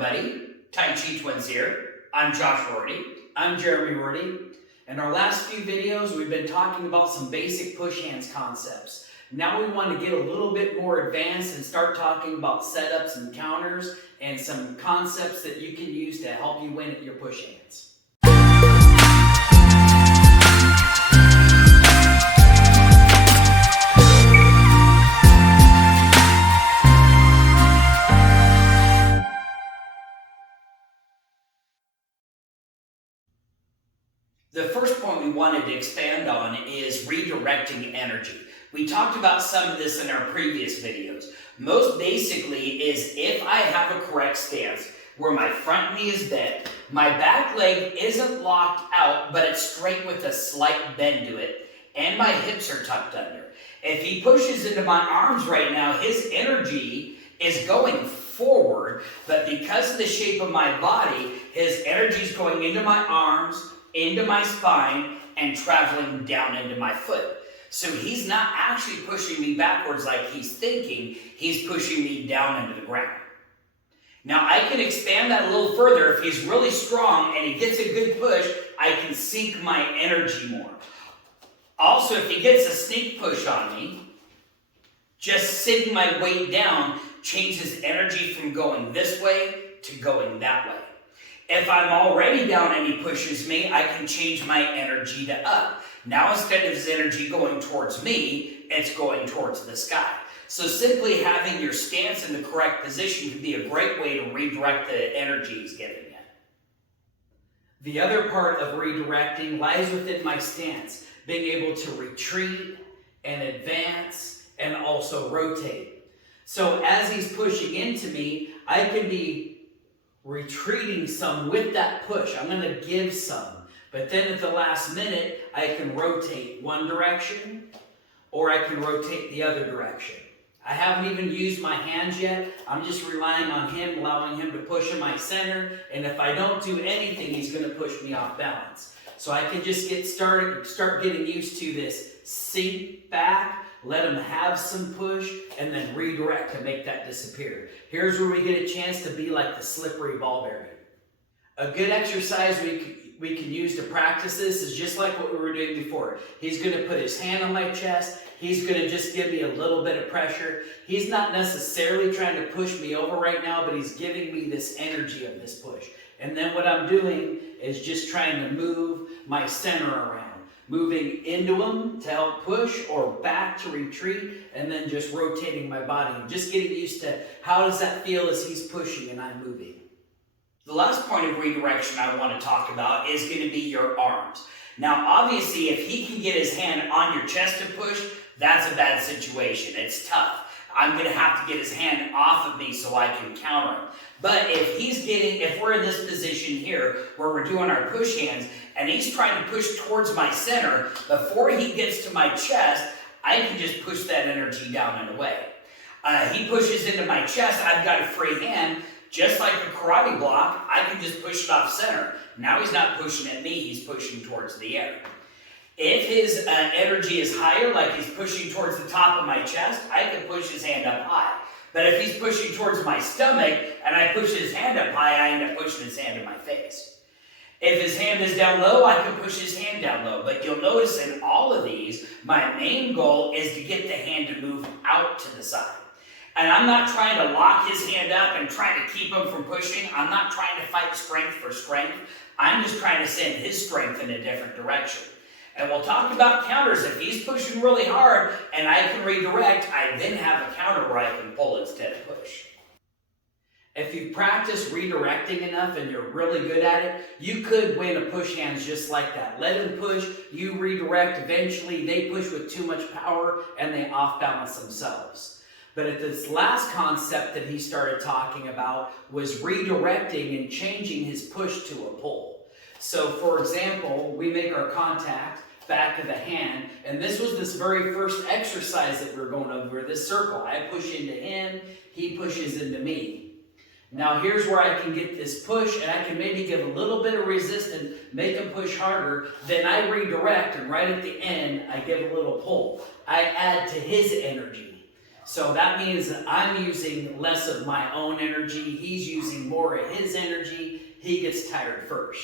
everybody. Tai Chi Twins here. I'm Josh Rorty. I'm Jeremy Rorty. In our last few videos, we've been talking about some basic push hands concepts. Now we want to get a little bit more advanced and start talking about setups and counters and some concepts that you can use to help you win at your push hands. The first point we wanted to expand on is redirecting energy. We talked about some of this in our previous videos. Most basically is if I have a correct stance where my front knee is bent, my back leg isn't locked out, but it's straight with a slight bend to it, and my hips are tucked under. If he pushes into my arms right now, his energy is going forward, but because of the shape of my body, his energy is going into my arms, into my spine, and traveling down into my foot. So he's not actually pushing me backwards like he's thinking, he's pushing me down into the ground. Now I can expand that a little further. If he's really strong and he gets a good push, I can sink my energy more. Also, if he gets a sneak push on me, just sitting my weight down changes energy from going this way to going that way. If I'm already down and he pushes me, I can change my energy to up. Now instead of his energy going towards me, it's going towards the sky. So simply having your stance in the correct position can be a great way to redirect the energy he's giving you. The other part of redirecting lies within my stance, being able to retreat and advance and also rotate. So as he's pushing into me, I can be retreating some with that push. I'm going to give some. But then at the last minute, I can rotate one direction or I can rotate the other direction. I haven't even used my hands yet. I'm just relying on him, allowing him to push in my center. And if I don't do anything, he's going to push me off balance. So I can just start getting used to this sink back, let him have some push, and then redirect to make that disappear. Here's where we get a chance to be like the slippery ball bearing. A good exercise we can use to practice this is just like what we were doing before. He's going to put his hand on my chest. He's going to just give me a little bit of pressure. He's not necessarily trying to push me over right now, but he's giving me this energy of this push. And then what I'm doing is just trying to move my center around. Moving into him to help push or back to retreat, and then just rotating my body. Just getting used to how does that feel as he's pushing and I'm moving. The last point of redirection I want to talk about is going to be your arms. Now obviously if he can get his hand on your chest to push, that's a bad situation. It's tough. I'm going to have to get his hand off of me so I can counter him. But if we're in this position here where we're doing our push hands and he's trying to push towards my center, before he gets to my chest, I can just push that energy down and away. He pushes into my chest, I've got a free hand, just like a karate block, I can just push it off center. Now he's not pushing at me, he's pushing towards the air. If his energy is higher, like he's pushing towards the top of my chest, I can push his hand up high. But if he's pushing towards my stomach and I push his hand up high, I end up pushing his hand in my face. If his hand is down low, I can push his hand down low. But you'll notice in all of these, my main goal is to get the hand to move out to the side. And I'm not trying to lock his hand up and trying to keep him from pushing. I'm not trying to fight strength for strength. I'm just trying to send his strength in a different direction. And we'll talk about counters. If he's pushing really hard and I can redirect, I then have a counter where I can pull instead of push. If you practice redirecting enough and you're really good at it, you could win a push hands just like that. Let him push, you redirect, eventually they push with too much power and they off balance themselves. But at this last concept that he started talking about was redirecting and changing his push to a pull. So for example, we make our contact, back of the hand, and this was this very first exercise that we're going over, this circle. I push into him, he pushes into me. Now here's where I can get this push, and I can maybe give a little bit of resistance, make him push harder, then I redirect, and right at the end, I give a little pull. I add to his energy. So that means that I'm using less of my own energy. He's using more of his energy. He gets tired first.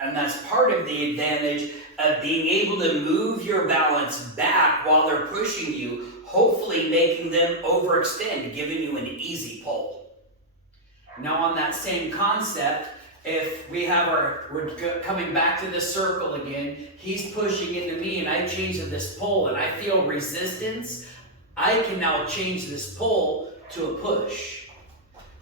And that's part of the advantage of being able to move your balance back while they're pushing you, hopefully making them overextend, giving you an easy pull. Now on that same concept, if we have we're coming back to the circle again, he's pushing into me and I change to this pull and I feel resistance, I can now change this pull to a push.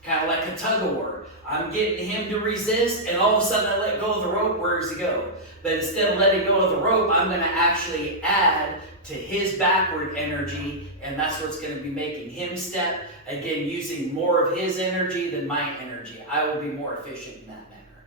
Kind of like a tug of war. I'm getting him to resist and all of a sudden I let go of the rope, where does he go? But instead of letting go of the rope, I'm going to actually add to his backward energy, and that's what's going to be making him step. Again, using more of his energy than my energy. I will be more efficient in that manner.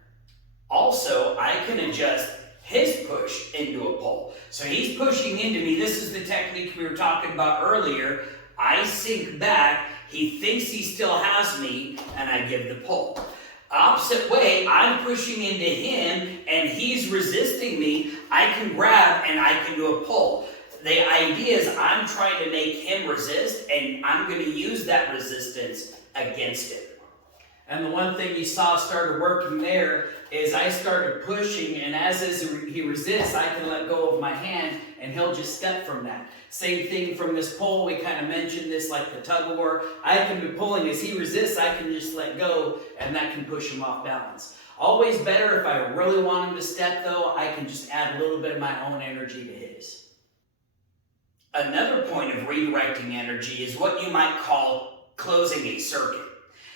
Also, I can adjust his push into a pull. So he's pushing into me. This is the technique we were talking about earlier. I sink back. He thinks he still has me, and I give the pull. Opposite way, I'm pushing into him, and he's resisting me. I can grab, and I can do a pull. The idea is I'm trying to make him resist, and I'm going to use that resistance against him. And the one thing you saw started working there is I started pushing, and as he resists, I can let go of my hand, and he'll just step from that. Same thing from this pull. We kind of mentioned this like the tug of war. I can be pulling. As he resists, I can just let go, and that can push him off balance. Always better if I really want him to step, though, I can just add a little bit of my own energy to his. Another point of redirecting energy is what you might call closing a circuit.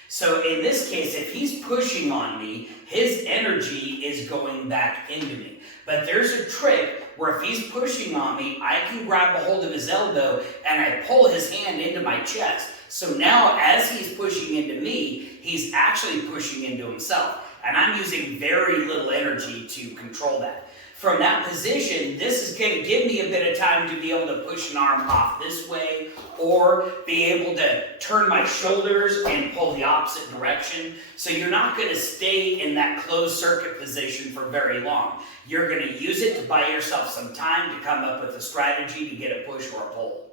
So in this case, if he's pushing on me, his energy is going back into me. But there's a trick where if he's pushing on me, I can grab a hold of his elbow and I pull his hand into my chest. So now as he's pushing into me, he's actually pushing into himself. And I'm using very little energy to control that. From that position, this is going to give me a bit of time to be able to push an arm off this way or be able to turn my shoulders and pull the opposite direction. So you're not going to stay in that closed circuit position for very long. You're going to use it to buy yourself some time to come up with a strategy to get a push or a pull.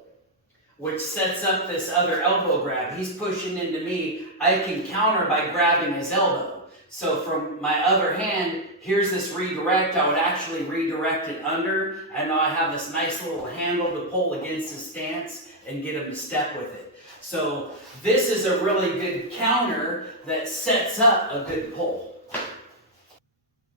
Which sets up this other elbow grab. He's pushing into me. I can counter by grabbing his elbow. So from my other hand, here's this redirect. I would actually redirect it under. And now I have this nice little handle to pull against his stance and get him to step with it. So this is a really good counter that sets up a good pull.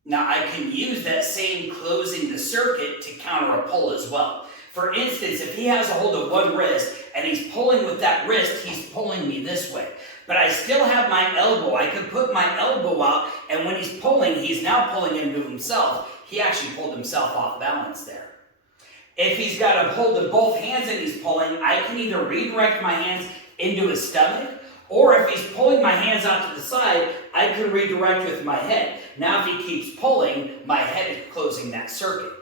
Now I can use that same closing the circuit to counter a pull as well. For instance, if he has a hold of one wrist and he's pulling with that wrist, he's pulling me this way. But I still have my elbow. I could put my elbow out, and when he's pulling, he's now pulling into himself. He actually pulled himself off balance there. If he's got a hold of both hands and he's pulling, I can either redirect my hands into his stomach, or if he's pulling my hands out to the side, I can redirect with my head. Now if he keeps pulling, my head is closing that circuit.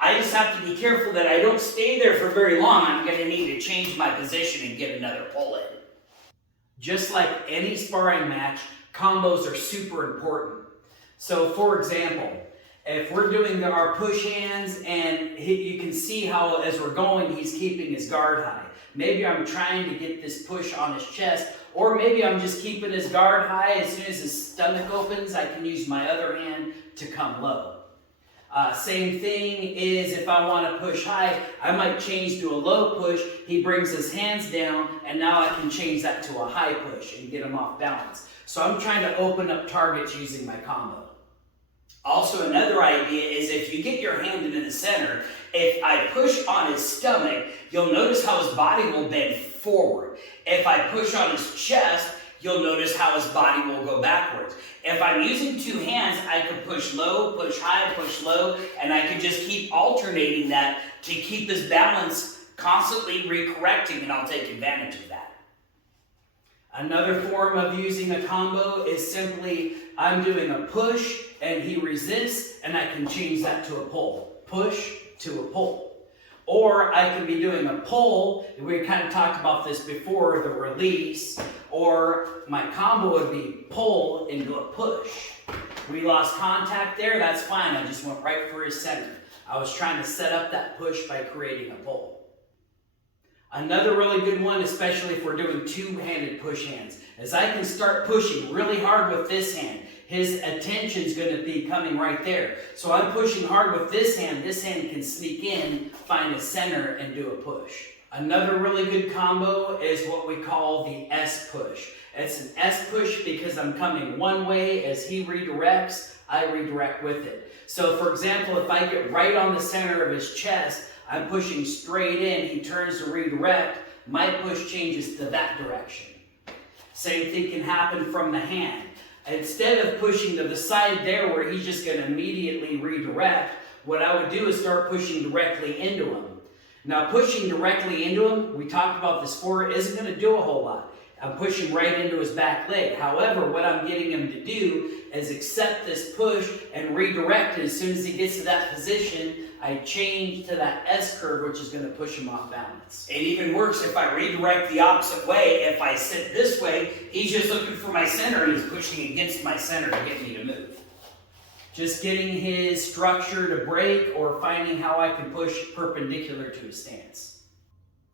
I just have to be careful that I don't stay there for very long. I'm going to need to change my position and get another pull in. Just like any sparring match, combos are super important. So for example, if we're doing our push hands and you can see how as we're going, he's keeping his guard high. Maybe I'm trying to get this push on his chest, or maybe I'm just keeping his guard high. As soon as his stomach opens, I can use my other hand to come low. Same thing is if I want to push high, I might change to a low push. He brings his hands down, and now I can change that to a high push and get him off balance. So I'm trying to open up targets using my combo. Also, another idea is if you get your hand into the center, if I push on his stomach, you'll notice how his body will bend forward. If I push on his chest, you'll notice how his body will go backwards. If I'm using two hands, I can push low, push high, push low, and I can just keep alternating that to keep his balance constantly recorrecting, and I'll take advantage of that. Another form of using a combo is simply I'm doing a push and he resists, and I can change that to a pull. Push to a pull. Or I could be doing a pull, we kind of talked about this before, the release, or my combo would be pull into a push. We lost contact there, that's fine, I just went right for his center. I was trying to set up that push by creating a pull. Another really good one, especially if we're doing two-handed push hands, is I can start pushing really hard with this hand. His attention's going to be coming right there. So I'm pushing hard with this hand. This hand can sneak in, find a center, and do a push. Another really good combo is what we call the S push. It's an S push because I'm coming one way. As he redirects, I redirect with it. So for example, if I get right on the center of his chest, I'm pushing straight in, he turns to redirect, my push changes to that direction. Same thing can happen from the hand. Instead of pushing to the side there where he's just going to immediately redirect, what I would do is start pushing directly into him. Now pushing directly into him, we talked about this before, isn't going to do a whole lot. I'm pushing right into his back leg. However, what I'm getting him to do is accept this push and redirect it. As soon as he gets to that position, I change to that S curve, which is going to push him off balance. It even works if I redirect the opposite way. If I sit this way, he's just looking for my center and he's pushing against my center to get me to move. Just getting his structure to break or finding how I can push perpendicular to his stance.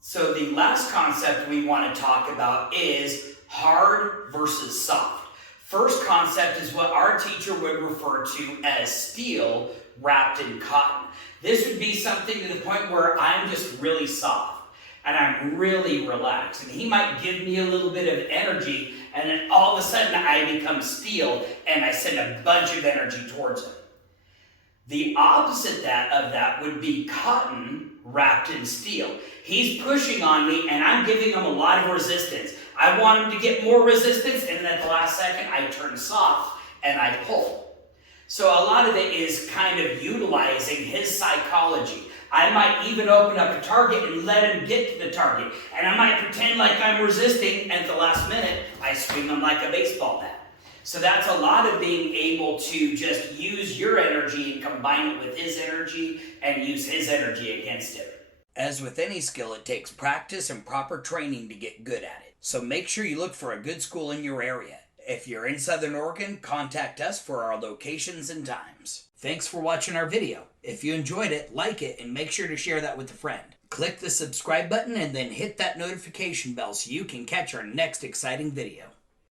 So the last concept we want to talk about is hard versus soft. First concept is what our teacher would refer to as steel wrapped in cotton. This would be something to the point where I'm just really soft and I'm really relaxed. And he might give me a little bit of energy and then all of a sudden I become steel and I send a bunch of energy towards him. The opposite of that would be cotton wrapped in steel. He's pushing on me and I'm giving him a lot of resistance. I want him to get more resistance and then at the last second I turn soft and I pull. So a lot of it is kind of utilizing his psychology. I might even open up a target and let him get to the target. And I might pretend like I'm resisting and at the last minute I swing him like a baseball bat. So that's a lot of being able to just use your energy and combine it with his energy and use his energy against him. As with any skill, it takes practice and proper training to get good at it. So make sure you look for a good school in your area. If you're in Southern Oregon, contact us for our locations and times. Thanks for watching our video. If you enjoyed it, like it and make sure to share that with a friend. Click the subscribe button and then hit that notification bell so you can catch our next exciting video.